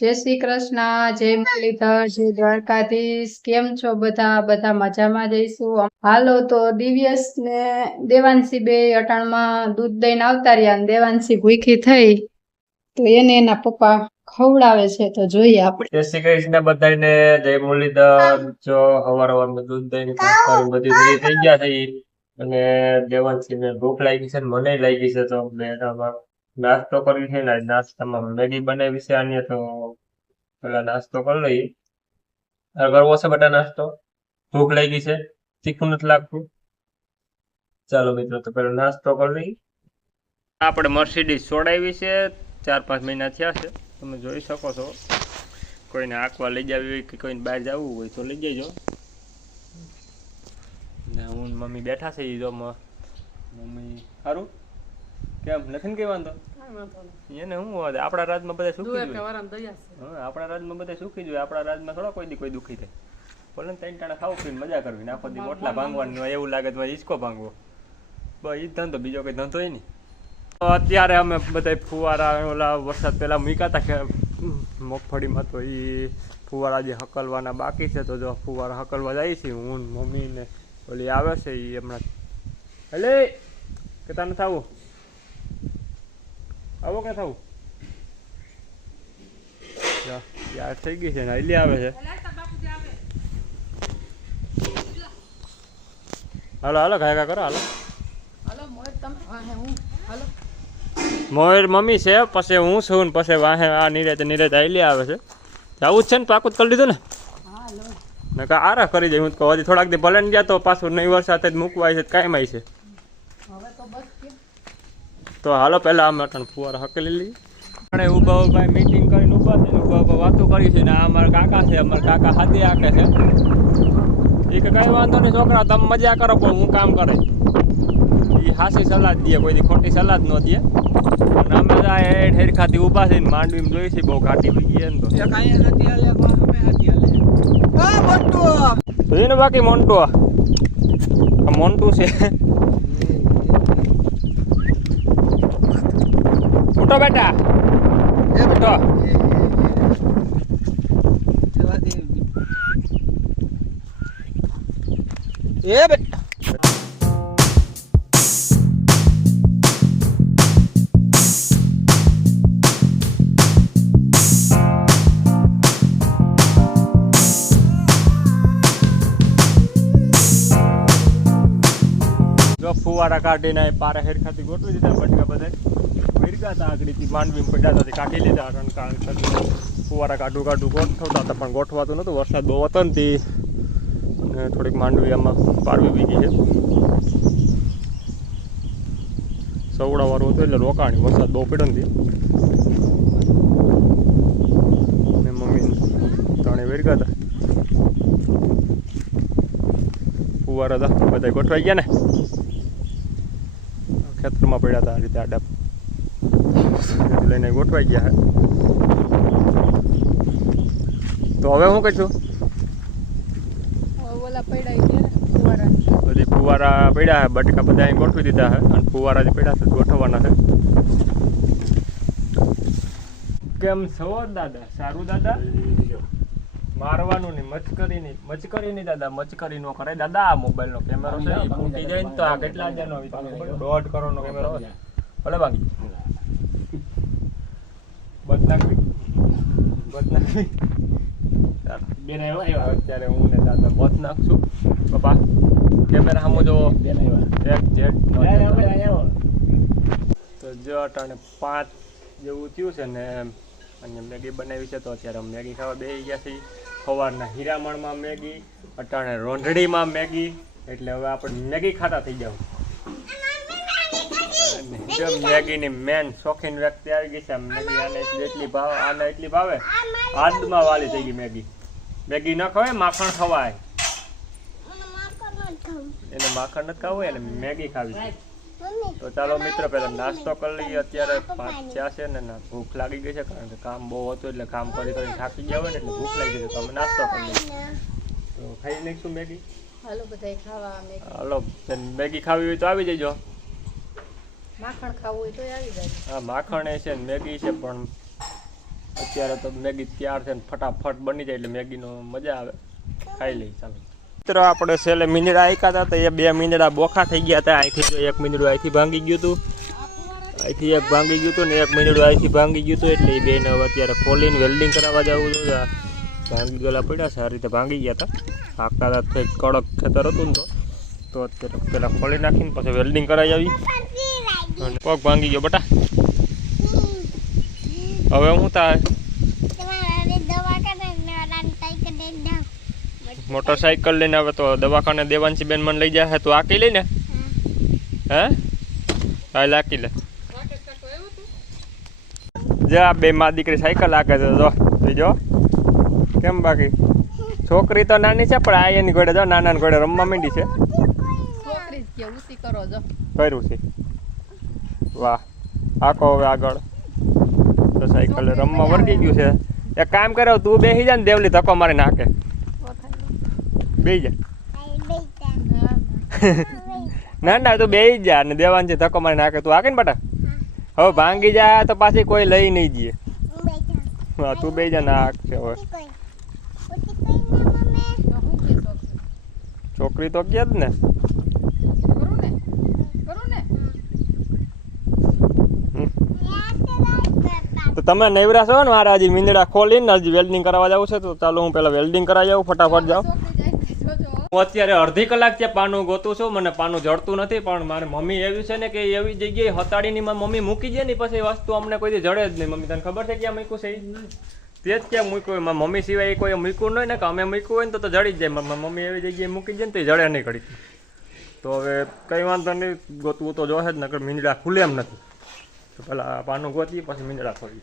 જય શ્રી કૃષ્ણ, જય મુરલીધર, જય દ્વારકાધીશ. કેમ છો બધા મજામાં જઈશું. હાલો તો દિવ્યસ ને દેવાંશી બે અટાણમાં દૂધ દઈને આવતા રહ્યા અને દેવાંશી ભૂખી થઈ તો એને એના પપ્પા ખવડાવે છે તો જોઈએ આપણે. જય શ્રી કૃષ્ણ બધાને, જય મુરલીધર. જો હવારમાં દૂધ દઈને બધી ફ્રી થઈ ગયા છે અને દેવાંશીને ભૂખ લાગી છે, મને લાગી છે, તો મેં નાસ્તો કર્યો છે ને નાસ્તામાં મેગી બનાવી છે. આને તો પેલા નાસ્તો કરી લઈએ. કરવો છે બધા નાસ્તો? ભૂખ લાગી છે, તીખું નથી લાગતું. ચાલો મિત્રો, તો પેલો નાસ્તો કરી લઈએ. આપણે મર્સિડીઝ છોડાવી છે, 4-5 મહિના થયા છે. તમે જોઈ શકો છો. કોઈને આંકવા લઈ જવી હોય કે કોઈને બહાર જવું હોય તો લઈ જજો. ને હું મમ્મી બેઠા છે. જો મમ્મી સારું કેમ નથી ને કઈ વાંધો એને શું વાત? આપણા રાજમાં બધા સુખી જ હોય. આપણા રાજમાં બધા સુખી જ હોય. આપણા રાજમાં થોડા કોઈ દી કોઈ દુઃખી થાય. બોલે ને 3 ટાણા ખાવું પીને મજા કરવી, આખો દી મોટલા ભાંગવાનું હોય. એવું લાગે તો હિંચકો ભાંગવો, બસ એ જ ધંધો, બીજો કઈ ધંધો નહીં. અત્યારે અમે બધા ફુવારા ઓલા વરસાદ પહેલા મૂક્યા હતા મગફળીમાં, તો એ ફુવારા જે હકલવાના બાકી છે. તો જો ફુવારા હકલવા જાય છે. હું મમ્મી ને ઓલી આવે છે એ હમણાં. એટલે કે તને થવું આવો કે થવું યાર થઈ ગઈ છે ને હલી આવે છે. હાલો હાલો ઘાયકા કરો. હાલો મોર મમ્મી છે, પછી હું છું ને પછી વાહે આ નિરેત આઈલી આવે છે. જવું જ છે ને? પાકું જ કરી દીધું ને? આરા કરી જાય. હું હજી થોડાક દી ભલે ને ગયા તો પાછું નહીં વરસાદ જ મૂકવા છે કાયમ આવી છે. તો હાલો પહેલા અમે ફુવારા હકેલી લઈએ. આપણે ઊભા મીટિંગ કરીને ઊભા થઈને ઊભા વાતો કરી છે ને આ અમારા કાકા છે. અમારા કાકા હાથી આકે છે. એ કે કઈ વાંધો નહીં છોકરા, તમે મજા કરો પણ હું કામ કરે. એ હાસી સલાહ દે, કોઈ ખોટી સલાહ ન દે. અને અમે ઠેર ખાતી ઊભા થઈને માંડવી જોઈ છે. બહુ ઘાટી વહી ગઈ તો એને બાકી મોન્ટું છે. ઉઠો બેટા, ઉઠો. એ બેટા ફુવારા કાઢીને પારા હેર ખાતી ગોઠવી દીધા. બટકા બધા ફેરકા હતા આગળથી માંડવી પડ્યા હતા, કાઢી લીધા. કારણ ફુવારા કાઢું ગોઠવતા હતા પણ ગોઠવાતું નહોતું. વરસાદ બહુ હતો ને અને થોડીક માંડવી આમાં પાડવી બીજી છે. સવડાવાળું હતું એટલે રોકાણી. વરસાદ બહુ પડ્યો નથી. ને મમ્મી ત્રણે વેરકા હતા. ફુવારા હતા બધા ગોઠવાઈ ગયા ને, ખેતરમાં પડ્યા હતા આ રીતે આડા લઈને ગોઠવાઈ ગયા. તો હવે શું કહીશું? બધી ફુવારા પડ્યા છે, બટકા બધા અહીં ગોઠવી દીધા છે અને ફુવારા જે પડ્યા છે ગોઠવવાના છે. કેમ છો દાદા? સારું દાદા? મારવાનું નહીં, મચકરી નહીં દાદા, મચકરી નો કરે દાદા. મોબાઈલ નો કેમેરો છે એ ફૂટી જાય ને તો આ કેટલા હજારનો 1.5 કરોડનો કેમેરો ભલે ભાગી બદનાખી બેન આવ્યા. અત્યારે હું ને દાદા બધ નાખશું. પપ્પા કેમેરા સામું જો એક જેટ તો જો અટાણે 5 જેવું થયું છે ને અને મેગી બનાવી છે. તો અત્યારે મેગી ખાવા બેસી ગયા છે. સવારના હીરામણમાં મેગી, અટાણે રોંઢડીમાં મેગી, એટલે હવે આપણે મેગી ખાતા થઈ જાવ. મેગીની મેન શોખીન વ્યક્તિ આવી ગઈ છે. મેગી આને એટલી ભાવે હાથમાં વાલી થઈ ગઈ મેગી. મેગી ન ખવાય, માખણ ખવાય. એને માખણ નથી ખાવું, એને મેગી ખાવી છે. તો ચાલો મિત્રો પહેલાં નાસ્તો કરી લઈએ. અત્યારે 5 થયા છે ને ભૂખ લાગી ગઈ છે. કારણ કે કામ બહુ હતું એટલે કામ કરીને થાકી ગયા હોય ને એટલે ભૂખ લાગી ગઈ છે. તો અમે નાસ્તો કરી લઈએ. તો ખાઈ લઈશું મેગી. હાલો બધા ખાવા મેગી. હાલો મેગી ખાવી હોય તો આવી જજો. માખણ ખાવું હોય તો આવી જાય. હા માખણ એ છે ને મેગી છે પણ અત્યારે તો મેગી તૈયાર છે ને ફટાફટ બની જાય એટલે મેગીનો મજા આવે, ખાઈ લઈ. ચાલો મિત્રો, આપણે છેલ્લે મીંદડા આંક્યા હતા તો એ 2 મીંદડા બોખા થઈ ગયા હતા. અહીંથી એક મીંદડું અહીંથી ભાંગી ગયું હતું, અહીંથી એક ભાંગી ગયું હતું ને એક મીંદડું અહીંથી ભાંગી ગયું હતું. એટલે એ બેને હવે અત્યારે ખોલીને વેલ્ડિંગ કરાવવા જવું છે. ભાંગી ગયેલા પડ્યા છે, આ રીતે ભાંગી ગયા હતા. હાંકતા હતા કંઈક કડક ખેતર હતું ને તો અત્યારે પેલા ખોલી નાખીને પછી વેલ્ડિંગ કરાવી આવી. અને પગ ભાંગી ગયો બટા. હવે હું તા મોટરસાઇકલ લઈને આવે તો દવાખાને દેવાંશી બેન મને લઈ જાય. તું આકી લઈ ને? હે હા લાકી લે. જા બે માં દીકરી સાયકલ આકે છે જો કેમ. બાકી છોકરી તો નાની છે પણ આ એની ઘોડે જો નાના ઘોડે રમવા માંડી છે. કર્યું છે વાહ. આખો હવે આગળ તો સાયકલ રમવા વર્ગી ગયું છે. એક કામ કરો, તું બેસી જા ને દેવલી ધક્કો મારી નાખે. બેસી જા. ના ના તું બેસી જા ને દેવાંશી ધક્કો મારી નાખે. તું આકે ને બટા. હવે ભાંગી જાય તો પાછી કોઈ લઈ નહીં જઈએ. હા તું બેસી જા. ના છે હવે છોકરી તો કે જ ને. તો તમે નવરા છો ને? મારે હજી મીંદડા ખોલીને હજી વેલ્ડિંગ કરાવવા જવું છે. તો ચાલો હું પેલા વેલ્ડિંગ કરાવી આવું, ફટાફટ જાઉં. હું અત્યારે અડધી કલાક ત્યાં પાનું ગોતું છું, મને પાનું જડતું નથી. પણ મારી મમ્મી એવી છે ને કે એવી જગ્યાએ હતાડીની મમ્મી મૂકી જાય ને પછી વસ્તુ અમને કોઈ જડે જ નહીં. મમ્મી તને ખબર છે ક્યાં મૂક્યું છે? તે જ ક્યાં મૂક્યું? મમ્મી સિવાય કોઈ મૂક્યું નહીં ને કે અમે મૂક્યું હોય ને તો જડી જ જાય. મમ્મી એવી જગ્યાએ મૂકી જાય ને તો જડે નહીં ઘડી. તો હવે કંઈ વાંધો નહીં, ગોતવું તો જોશે જ નકર મીંદડા ખુલે એમ નથી. તો પેલા પાનું ગોતીએ પછી મીંદડા ખોલીએ.